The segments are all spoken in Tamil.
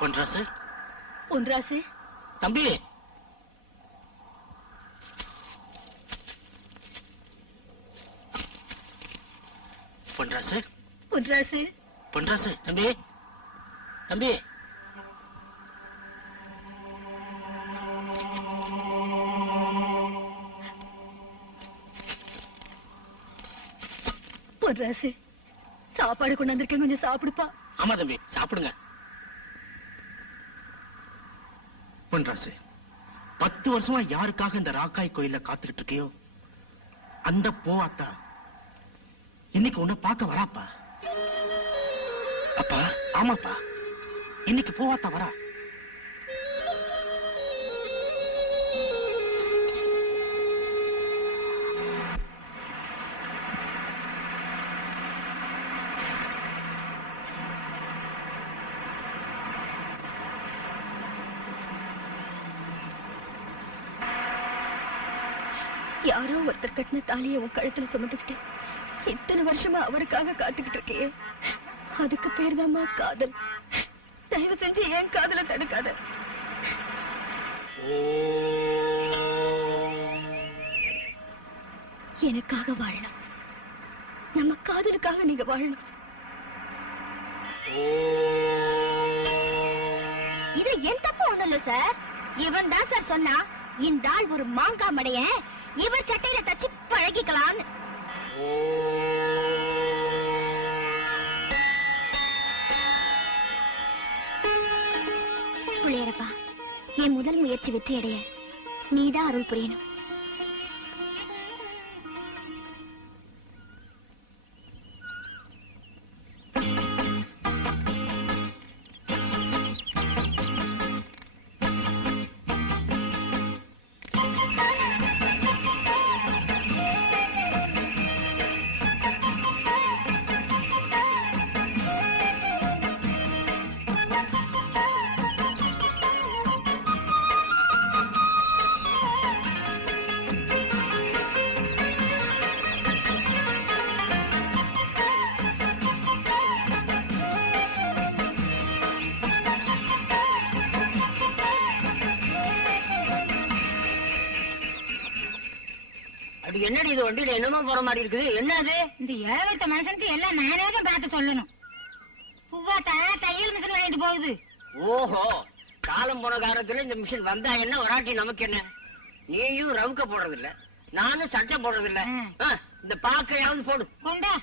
பொன்ராசு பொன்ராசு தம்பி, பொன்ராசு பொன்ராசு பொன்ராசு தம்பி தம்பி. பொன்ராசு சாப்பாடு கொண்டு வந்திருக்கேன், கொஞ்சம் சாப்பிடுப்பா. ஆமா தம்பி, சாப்பிடுங்க. பொன்ராசு, 10 வருஷமா யாருக்காக இந்த ராக்காய் கோயில காத்துக்கிட்டு இருக்கியோ அந்த போவாத்தா இன்னைக்கு உன்னை பார்க்க வராப்பா. அப்பா, ஆமாப்பா, இன்னைக்கு போவாத்தா வரா. யாரோ ஒருத்தர் கட்டின தாலியை உன் கழுத்துல சுமந்துக்கிட்டு இத்தனை வருஷமா அவருக்காக காத்துக்கிட்டு இருக்கே, அதுக்கு பேர் தான்மா காதல். தயவு செஞ்சு ஏன் காதலை தடுக்காத. எனக்காக வாழணும், நம்ம காதலுக்காக நீங்க வாழணும். இது என் தப்பு ஒண்ணு இல்ல சார். இவன் தான் சார் சொன்னா இந்த ஆள் ஒரு மாங்கா மடைய இவர் சட்டையில தச்சு பழகிக்கலான்னு. புள்ளையரப்பா, என் முதல் முயற்சி வெற்றி அடைய நீதான் அருள் புரியணும். என்னடி இது வண்டியில என்னமோ போற மாதிரி இருக்குது? என்னது? இந்த ஏழத்த மனுஷனுக்கு எல்லாம் நானே தான் பார்த்து சொல்லணும். பூவாத்தா தையல் மிஷின் வாங்கிட்டு போகுது. ஓஹோ, காலம் போன காலத்துல இந்த மிஷின் வந்தா என்ன, வராட்டி நமக்கு என்ன? நீயும் ரவுக்க போடுறது இல்ல, நானும் சட்டை போடுறது இல்ல. இந்த பாக்கையாவது போடு. கொண்டா.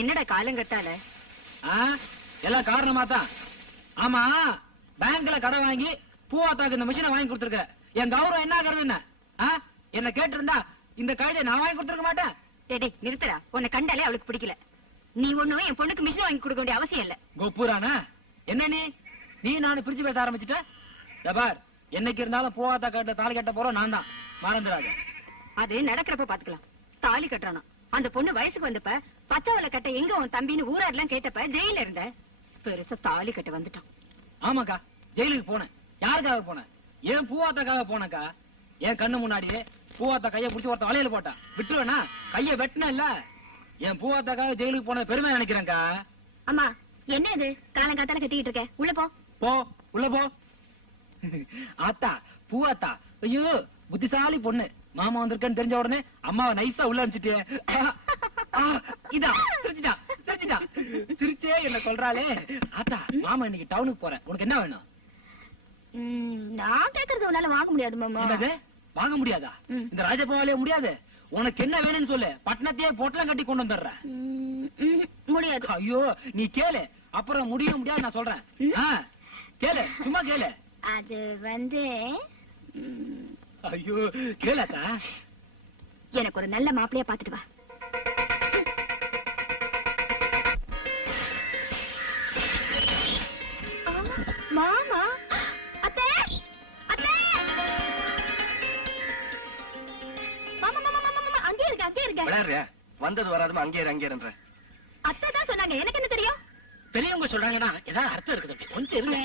என்னடா காலங்கட்டால எல்லாம் காரணமா தான். ஆமா, பேங்க்ல கடன் வாங்கி பூவாத்தாக்கு இந்த மிஷினை வாங்கி கொடுத்துருக்க. என் கௌரவம் என்ன ஆகிறது? என்ன என்ன கேட்டிருந்தா இந்த கழுதை நான் வாங்கி கொடுத்துருக்க மாட்டேன். டேய் நிறுத்தடா, உன்னை கண்டாலே அவளுக்கு பிடிக்கல. நீ ஒண்ணும் என் பொண்ணுக்கு மிஷின் வாங்கி கொடுக்க வேண்டிய அவசியம் இல்ல. கோப்பூரானா என்ன நீ நானு பிரிச்சு பேச ஆரம்பிச்சுட்ட. பார், என்னைக்கு இருந்தாலும் பூவாத்தா கட்ட தாலி கட்ட போறோம் நான் தான், மறந்துடாத. அது நடக்கிறப்ப பாத்துக்கலாம். தாலி கட்டுறானா அந்த பொண்ணு வயசுக்கு வந்தப்ப பச்சவலை கட்ட எங்க உன் தம்பின்னு ஊராடெல்லாம் கேட்டப்ப ஜெயில இருந்த பெருசா தாலி கட்ட வந்துட்டான். ஆமாக்கா, ஜெயிலுக்கு போனேன். யாருக்காக போனேன்? ஏன் பூவாத்தாக்காக போனக்கா. என் கண்ணு முன்னாடியே பூவாத்தா கைய புடிச்சு ஒருத்த வளையல போட்டான். விட்டுருவேனா? கைய வெட்டின இல்ல. என் பூவாத்தாக்காக ஜெயிலுக்கு போன பெருமை நினைக்கிறேன்க்கா. அம்மா, என்ன இது காலங்காத்தால கத்திக்கிட்டு இருக்க? உள்ள போ. போ, உள்ள போ. ஆத்தா, பூவாத்தா, ஐயோ புத்திசாலி பொண்ணு. மாமா வந்திருக்கேன்னு தெரிஞ்ச உடனே அம்மாவை நைஸா உள்ள அனுப்பிச்சிட்டு இதா சிரிச்சிட்டா சிரிச்சே என்ன கொல்றாளே. ஆத்தா, மாமா இன்னைக்கு டவுனுக்கு போறேன், உனக்கு என்ன வேணும்? நான் கேக்குறது உன்னால வாங்க முடியாது மாமா. வாங்க முடியாதா? ம். இந்த ராஜபாவாலே முடியாது. உனக்கு என்ன வேணும்னு சொல்லு, பட்டணத்தையே பொட்டலம் கட்டி கொண்டு வந்துடுறேன். முடியாது. ஐயோ நீ கேளு, அப்புறம் முடியாது நான் சொல்றேன். ஆ, கேளு, சும்மா கேளு. அது வந்து ஐயோ கேளாத்தா. எனக்கு ஒரு நல்ல மாப்பிளையா பாத்துட்டு வா. மாமா அத்தை அத்தை மாமா மாமா மாமா மாமா அங்கே இருக்க விளையாடுறியா? வந்தது வராதுமா அங்கே அங்கேன்ற அத்தை தான் சொன்னாங்க, எனக்கு என்ன தெரியும்? பெரியவங்க சொல்றாங்கன்னா ஏதாவது அர்த்தம் இருக்குது தம்பி. கொஞ்சம் இருங்க.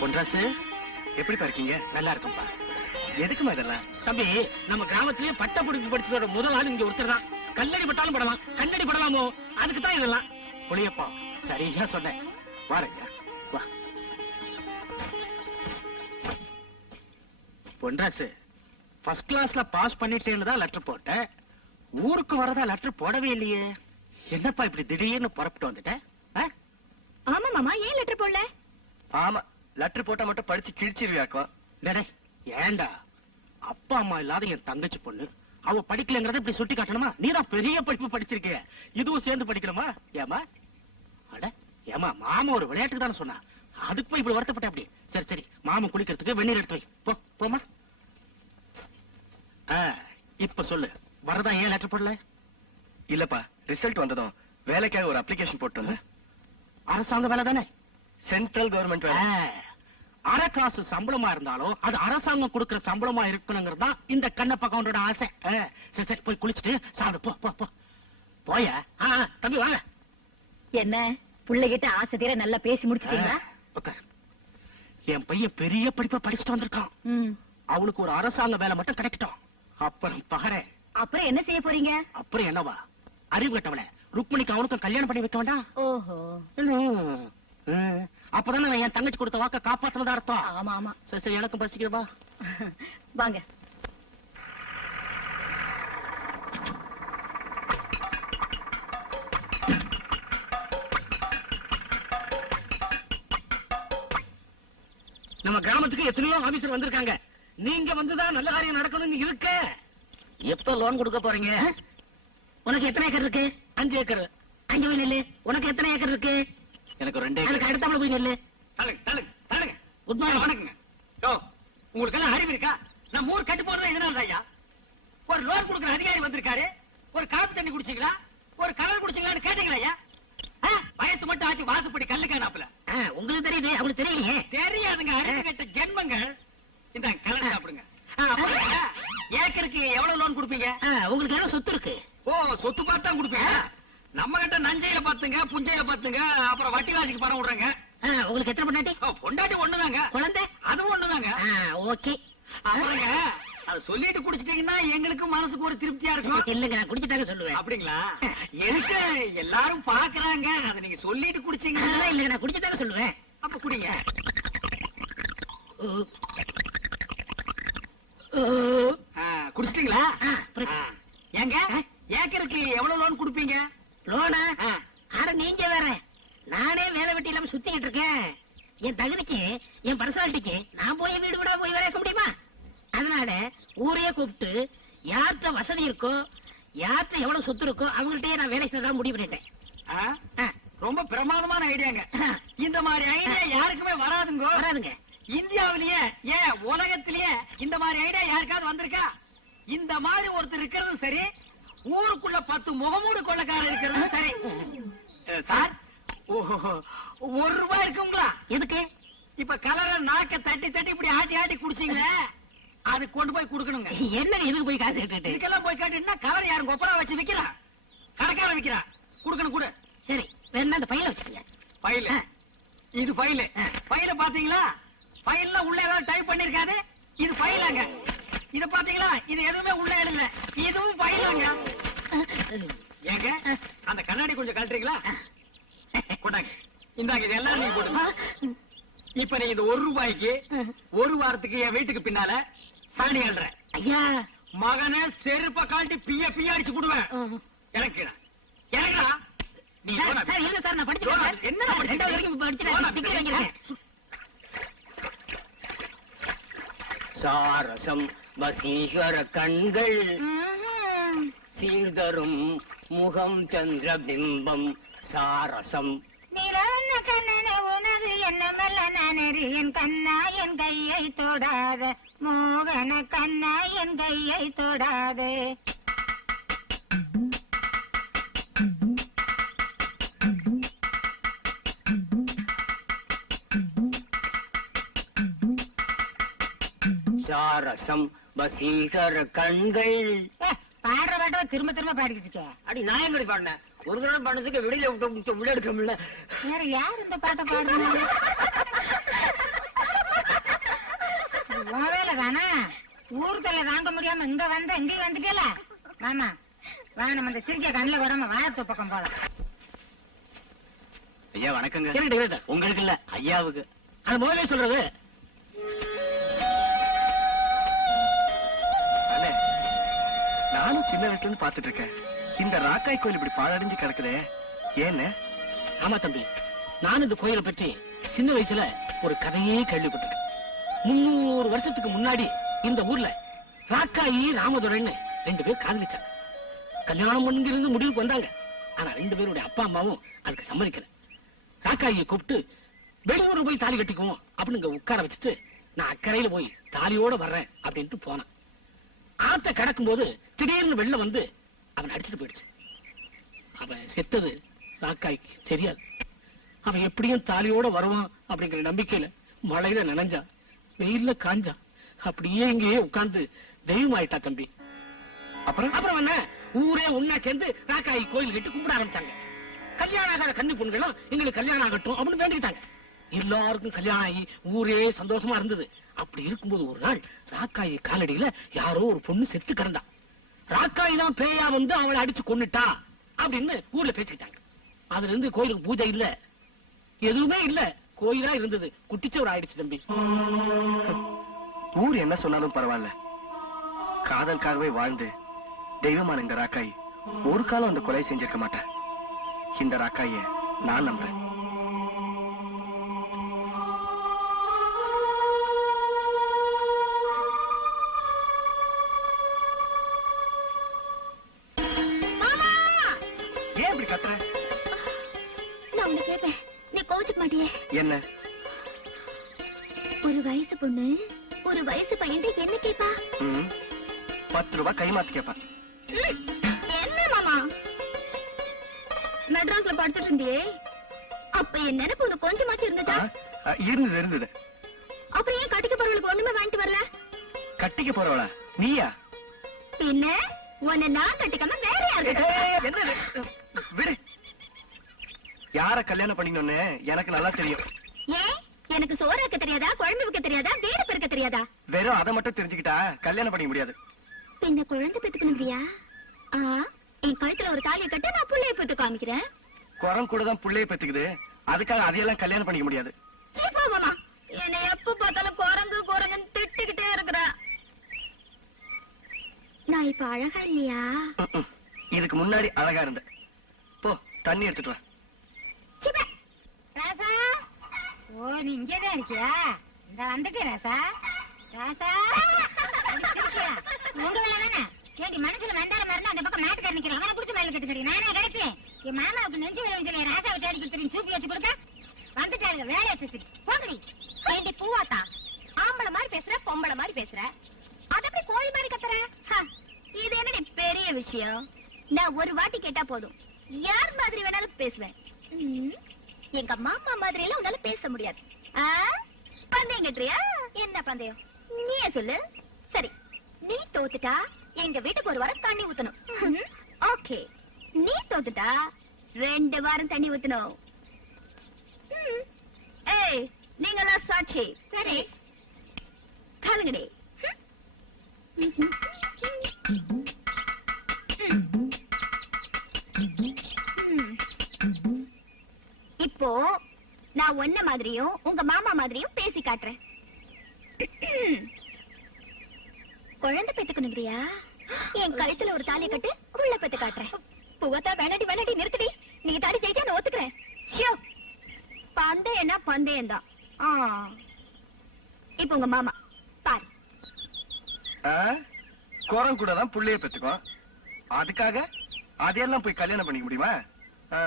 பொன்ராசு எப்படி இருக்கீங்க? நல்லா இருக்கும்பா. எதுக்குமா இதெல்லாம்? தம்பி, நம்ம கிராமத்திலேயே பட்ட படிப்பு படிச்சதோட முதல் ஆள் இங்க ஒருத்தர் தான். கல்லடி பட்டாலும் படலாம், கண்ணடி படலாமோ, அதுக்கு தான் இதெல்லாம். புளியப்பா சரியா சொன்னேன். வாரங்க வா. பொன்ராசு, ஃபர்ஸ்ட் கிளாஸ்ல பாஸ் பண்ணிட்டேன்னு தான் லெட்டர் போட்டேன். ஊருக்கு வரதா லெட்டர் போடவே இல்லையே. என்னப்பா இப்படி திடீர்னு புறப்பட்டு வந்துட்டேன்? ஆமா மாமா, ஏன் லெட்டர் போடல? ஆமா, லெட்டர் போட்டா மட்டும் படிச்சு கிழிச்சிருவியாக்கும். டேய், ஏண்டா அப்பா அம்மா இல்லாத என் தங்கச்சி பொண்ணு, அவ படிக்கலங்கறத இப்படி சுட்டி காட்டணுமா? நீதான் பெரிய படிப்பு படிச்சிருக்க, இதுவும் சேர்ந்து படிக்கணுமா? ஏமா அட ஏமா, மாமா ஒரு விளையாட்டுக்கு தானே சொன்னா, அதுக்கு போய் இப்படி வருத்தப்பட்ட அப்படி. சரி சரி, மாமா குளிக்கிறதுக்கு வெந்நீர் எடுத்து வை. போ போமா. இப்ப சொல்லு, வரதா ஏன் லெட்டர் போடல? இல்லப்பா, ரிசல்ட் வந்ததும் வேலைக்காக ஒரு அப்ளிகேஷன் போட்டு அரசாங்க வேலை தானே, சென்ட்ரல் கவர்மெண்ட் வேலை. அரை காசு சம்பளமா இருந்தாலும் அது அரசாங்கம் கொடுக்கிற சம்பளமா இருக்கணுங்கிறது தான் இந்த கண்ணப்ப கவுண்டரோட ஆசை. சரி சரி, போய் குளிச்சுட்டு சாப்பிடு. போ போ போ போய. தம்பி வாங்க. என்ன புள்ளைகிட்ட ஆசை தீர நல்லா பேசி முடிச்சிட்டீங்களா? உட்கார். என் பையன் பெரிய படிப்பை படிச்சுட்டு வந்திருக்கான். அவனுக்கு ஒரு அரசாங்க வேலை மட்டும் கிடைக்கட்டும், அப்புறம் பாரு. அப்புறம் என்ன செய்ய போறீங்க? அப்புறம் என்னவா, அறிவு கட்டவன ருக்மணிக்கு அவனுக்கும் கல்யாணம் பண்ணி வைக்க வேண்டாம்? ஓஹோ, அப்பதானே நான் என் தங்கச்சி கொடுத்த வாக்க காப்பாத்துனதா அர்த்தம். ஆமா ஆமா. சரி சரி, எனக்கும் பசிக்கிறவா. வாங்க. நம்ம கிராமத்துக்கு எத்தனையோ ஆபீசர் வந்திருக்காங்க. நீங்க வந்துதான் நல்ல காரியம் நடக்கணும்னு இருக்க. எப்ப லோன் கொடுக்க போறீங்க? உனக்கு எத்தனை ஏக்கர் இருக்கு? 5 ஏக்கர். அங்க போய் நெல்லு. உனக்கு எத்தனை ஏக்கர் இருக்கு? எனக்கு 2 அதுக்கு அடுத்தாப்புல போய் நெல்லு. Good morning. வணக்கங்க. உங்களுக்கு எல்லாம் அறிவு இருக்கா? நம்ம ஊர் கட்டு போடுறது இதனால ஐயா. ஒரு லோன் கொடுக்குற அதிகாரி வந்திருக்காரு. ஒரு காப்பி தண்ணி குடிச்சீங்களா, ஒரு கலர் குடிச்சீங்களான்னு கேட்டீங்களா ஐயா? வயசு மட்டும் ஆச்சு, வாசுப்படி கல்லுக்கானாப்புல. உங்களுக்கு தெரியுது, அவங்களுக்கு தெரியலையே. தெரியாதுங்க, அறிவு கட்ட ஜென்மங்கள். இந்த கலர் சாப்பிடுங்க. ஏக்கருக்கு எவ்வளவு லோன் கொடுப்பீங்க? உங்களுக்கு என்ன சொத்து இருக்கு? ஓ, சொத்து பார்த்து தான் கொடுப்பீங்க. நம்ம கிட்ட நஞ்சையில பாத்துங்க, புஞ்சையில பாத்துங்க, அப்புறம் வட்டி வாசிக்கு பணம் விடுறாங்க. உங்களுக்கு எத்தனை பொண்டாட்டி? பொண்டாட்டி ஒண்ணுதாங்க. குழந்தை? அதுவும் ஒண்ணுதாங்க. ஓகே. அப்புறங்க அது சொல்லிட்டு குடிச்சிட்டீங்கன்னா எங்களுக்கு மனசுக்கு ஒரு திருப்தியா இருக்கும். இல்லங்க, நான் குடிச்சுட்டாங்க சொல்லுவேன். அப்படிங்களா? எனக்கு எல்லாரும் பாக்குறாங்க, அதை நீங்க சொல்லிட்டு குடிச்சீங்கன்னா. இல்லங்க, நான் குடிச்சுட்டாங்க சொல்லுவேன். அப்ப குடிங்க. குடிச்சிட்டீங்களா? ஏங்க, ஏக்கருக்கு எவ்வளவு லோன் கொடுப்பீங்க? லோனா? ஆனா நீங்க வேற, நானே வேலை வெட்டி இல்லாம சுத்திக்கிட்டு இருக்கேன். என் தகுதிக்கு, என் பர்சனாலிட்டிக்கு நான் போய் வீடு விட போய் வேலைக்க முடியுமா? அதனால ஊரையே கூப்பிட்டு யார்கிட்ட வசதி இருக்கோ, யார்கிட்ட எவ்வளவு சொத்து இருக்கோ அவங்கள்ட்டயே நான் வேலை செய்யலாம் முடிவு பண்ணிட்டேன். ரொம்ப பிரமாதமான ஐடியாங்க. இந்த மாதிரி ஐடியா யாருக்குமே வராதுங்க. வராதுங்க. இந்தியாவிலேயே, ஏன் உலகத்திலேயே இந்த மாதிரி ஐடியா யாருக்காவது வந்திருக்கா? இந்த மாதிரி ஒருத்தர் இருக்கிறது சரி, ஊருக்குள்ள 10 முகமூடு கொள்ளக்காரர் இருக்கிறது சரி. சார், ₹1 இருக்குங்களா? எதுக்கு? இப்ப கலர நாக்க தட்டி தட்டி இப்படி ஆட்டி ஆட்டி குடிச்சீங்களே, அது கொண்டு போய் கொடுக்கணுங்க. என்ன இதுக்கு போய் காசு கேட்டுட்டு? இதுக்கெல்லாம் போய் கேட்டீங்கன்னா கலர் யாரும் கொப்பரா வச்சு விக்கிறா? கடைக்கார விக்கிறா? கொடுக்கணும் கூட. சரி, வேணா அந்த பையில வச்சுக்கங்க. ஃபைல், இது ஃபைல். ஃபைல பாத்தீங்களா? ஃபைல்ல உள்ள ஏதாவது டைப் பண்ணிருக்காது. இது ஃபைலாங்க. இத பாத்தீங்களா? இது எதுவுமே உள்ள எழுதல. இதுவும் ஃபைலாங்க. ஏங்க, அந்த கண்ணாடி கொஞ்சம் கழட்டுறீங்களா? கொண்டாங்க. இந்தாங்க, இது எல்லாம் நீங்க போடுங்க. இப்ப நீ இது ₹1 ஒரு வாரத்துக்கு என் வீட்டுக்கு பின்னால சாணி அல்ற. ஐயா, மகனை செருப்ப காட்டி பிய பிய அடிச்சு போடுவேன். எனக்கு எனக்கா? நீ சார் இல்ல சார், நான் படிச்சிருக்கேன். என்ன 2வது வரைக்கும் படிச்சிருக்கேன். டிகிரி வாங்கிருக்கேன். சாரசம் வசீகர கண்கள் சீர்தரும் முகம் சந்திர பிம்பம் சாரசம். நிலவண்ண கண்ணன உனது என்னமல்ல நானறி என் கண்ணா என் கையை தொடாத மோகன கண்ணா என் கையை தொடாத. சாரசம் வசீகர கண்கள். பாடுற பாட்டவ திரும்ப திரும்ப பாடிக்கிட்டு இருக்க. அடி நான் எங்கடி பாடினேன்? ஒரு தடவை பாடுறதுக்கு வெளியில விட எடுக்க முடியல. வேற யார் இந்த பாட்டை பாடுறாங்க? உன் வேலை தானே. ஊர் தொல்லை தாங்க முடியாம இங்க வந்த இங்கேயும் வந்துட்டேல. மாமா வா, நம்ம இந்த சிரிக்க கண்ணில் விடாம வாழத்து பக்கம் போலாம். ஐயா வணக்கங்க. என்னடி உங்களுக்கு இல்ல ஐயாவுக்கு. அது முதலே சொல்றது. அண்ணே, நானும் சின்ன வயசுல இருந்து பாத்துட்டு இருக்கேன். இந்த ராக்காய் கோயில் இப்படி பாழடைஞ்சு கிடக்குதே, ஏன்னு? ஆமா தம்பி, நான் இந்த கோயிலை பற்றி சின்ன வயசுல ஒரு கதையே கேள்விப்பட்டிருக்கேன். 300 வருஷத்துக்கு முன்னாடி இந்த ஊர்ல ராக்காயி ராமதுரைன்னு 2 பேர் காதலிச்சாங்க. கல்யாணம் பண்ணிருந்து முடிவுக்கு வந்தாங்க. ஆனா 2 பேருடைய அப்பா அம்மாவும் அதுக்கு சம்மதிக்கல. ராக்காயை கூப்பிட்டு வெளியூர் போய் தாலி கட்டிக்குவோம் அப்படின்னு இங்க உட்கார வச்சுட்டு நான் அக்கறையில போய் தாலியோட வர்றேன் அப்படின்ட்டு போனான். ஆத்த கடக்கும் போது திடீர்னு வெள்ளம் வந்து அவன் அடிச்சுட்டு போயிடுச்சு. அவன் செத்தது ராக்காய்க்கு தெரியாது. அவன் எப்படியும் தாலியோட வருவான் அப்படிங்கிற நம்பிக்கையில மழையில நனைஞ்சான், வெயில்ல காஞ்சான். அப்படியே இங்கேயே உட்கார்ந்து தெய்வம் ஆயிட்டா தம்பி. அப்புறம் என்ன, ஊரே ஒன்னா சேர்ந்து ராக்காயி கோயில் கட்டி கும்பிட ஆரம்பிச்சாங்க. கல்யாணம் ஆகாத கன்னி பொண்ணுகளும் எங்களுக்கு கல்யாணம் ஆகட்டும் அப்படின்னு வேண்டிக்கிட்டாங்க. எல்லாருக்கும் கல்யாணம் ஆகி ஊரே சந்தோஷமா இருந்தது. அப்படி இருக்கும்போது ஒரு நாள் ராக்காயி காலடியில யாரோ ஒரு பொண்ணு செத்து கிடந்தா. ராக்காயி தான் பேயா வந்து அவளை அடிச்சு கொன்னுட்டா அப்படின்னு ஊர்ல பேசிக்கிட்டாங்க. அதுல இருந்து கோயிலுக்கு பூஜை இல்ல, எதுவுமே இல்ல, கோயிலா இருந்தது குட்டிச்சவர் ஆயிடுச்சு தம்பி. ஊர் என்ன சொன்னாலும் பரவாயில்ல, காதலுக்காகவே வாழ்ந்து தெய்வமான இந்த ராக்காய் ஒரு காலம் அந்த கொலை செஞ்சிருக்க மாட்டேன். இந்த ராக்காய நான் நம்புறேன். ஏன் இப்படி கத்துற? நான் உன்னை கேட்பேன், நீ கோச்சுக்க மாட்டியே? என்ன? ஒரு வயசு பொண்ணு ஒரு வயசு பையன் என்ன கேப்பா? 10 ரூபாய் கைமாத்து கேப்பா. என்ன மாமா, மெட்ராஸ்ல படிச்சுட்டு இருந்தியே, அப்ப என் நினைப்பு உனக்கு கொஞ்சமாச்சு இருந்துச்சா? இருந்தது. அப்புறம் ஏன் கட்டிக்க போறவளுக்கு ஒண்ணுமே வாங்கிட்டு வரல? கட்டிக்க போறவளா நீயா? பின்ன உன்னை நான் கட்டிக்காம வேற யாரு? விடு. யார கல்யாணம் பண்ணிக்கணும்னு எனக்கு நல்லா தெரியும். ஏன் எனக்கு சோறு வைக்க தெரியாதா, குழம்பு வைக்க தெரியாதா, வீடு பெருக்க தெரியாதா? வெறும் அதை மட்டும் தெரிஞ்சுக்கிட்டா கல்யாணம் பண்ணிக்க முடியாது. பின்ன குழந்தை பெத்துக்கணுங்கிறியா? என் கழுத்துல ஒரு தாலியை கட்ட, நான் புள்ளைய பெத்து காமிக்கிறேன். குரம் கூட தான் புள்ளைய பெத்துக்குது, அதுக்காக அதையெல்லாம் கல்யாணம் பண்ணிக்க முடியாது. சீப்பா மாமா, என்னை எப்ப பார்த்தாலும் குரங்கு குரங்குன்னு திட்டிக்கிட்டே இருக்கிறா. நான் இப்ப அழகா இல்லையா? இதுக்கு முன்னாடி அழகா இருந்த. போ தண்ணி எடுத்துட்டு வா. ராசா, ஓ நீ இங்கேதான் இருக்கியா? இந்த வந்துட்டேன் ராசா. ராசா இருக்கியா? உங்க வேலை தானே. ஏண்டி மனசுல மந்தார மாதிரி அந்த பக்கம் மேட்டுக்கார நிக்கிறேன், அவனை புடிச்சு மேல கட்டுக்கடி. நானே கிடைச்சேன் என் மாமாவுக்கு நெஞ்சு விழுந்து சொல்லி ராசாவை தேடி கொடுத்துருங்க, சூப்பி வச்சு கொடுக்க வந்துட்டாருங்க. வேலையை சுத்தி போங்கடி. ஏண்டி பூவாத்தா, ஆம்பளை மாதிரி பேசுற, பொம்பளை மாதிரி பேசுற, அது எப்படி கோழி மாதிரி கத்துற? இது என்னடி பெரிய விஷயம்? நான் ஒரு வாட்டி கேட்டா போதும், யார் மாதிரி வேணாலும் பேசுவேன். எங்க மாமா மாதிரி எல்லாம் உன்னால பேச முடியாது. பந்தயம் கட்டுறியா? என்ன பந்தயம் நீயே சொல்லு. சரி, நீ தோத்துட்டா எங்க வீட்டுக்கு ஒரு வாரம் தண்ணி ஊத்தணும். ஓகே, நீ தோத்துட்டா 2 வாரம் தண்ணி ஊத்தணும். ஏய், நீங்களாம் சாட்சி. சரி, கலங்கடி. இப்போ நான் ஒன்ன மாதிரியும் உங்க மாமா மாதிரியும் பேசி காட்டுறேன். குழந்தை பெத்துக்கணுங்கிறியா? என் கழுத்துல ஒரு தாலி கட்டு, உள்ள பெத்து காட்டுறேன். பூவத்தா, வேணாடி வேணாடி நிறுத்தடி. நீ தாடி ஜெயிச்சா நான் ஒத்துக்கிறேன். ஷோ, பந்தயம்னா பந்தயம் தான். இப்ப உங்க மாமா பாரு, குரம் கூட தான் புள்ளைய பெத்துக்கோ, அதுக்காக அதையெல்லாம் போய் கல்யாணம் பண்ணிக்க முடியுமா? ஆ.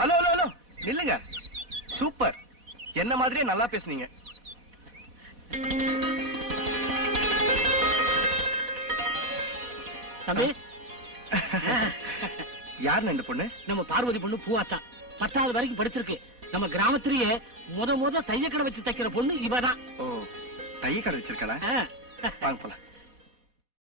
ஹலோ ஹலோ ஹலோ, நில்லுங்க. சூப்பர், என்ன மாதிரியே நல்லா பேசுனீங்க. தம்பி, யாருன்னு இந்த பொண்ணு? நம்ம பார்வதி பொண்ணு பூவாத்தா 10வது வரைக்கும் படிச்சிருக்கு. நம்ம கிராமத்திலேயே முத தைய கடை வச்சு தைக்கிற பொண்ணு இவதான். ஓ, தைய கடை வச்சிருக்கா? ஆ. வாங்க போலாம்.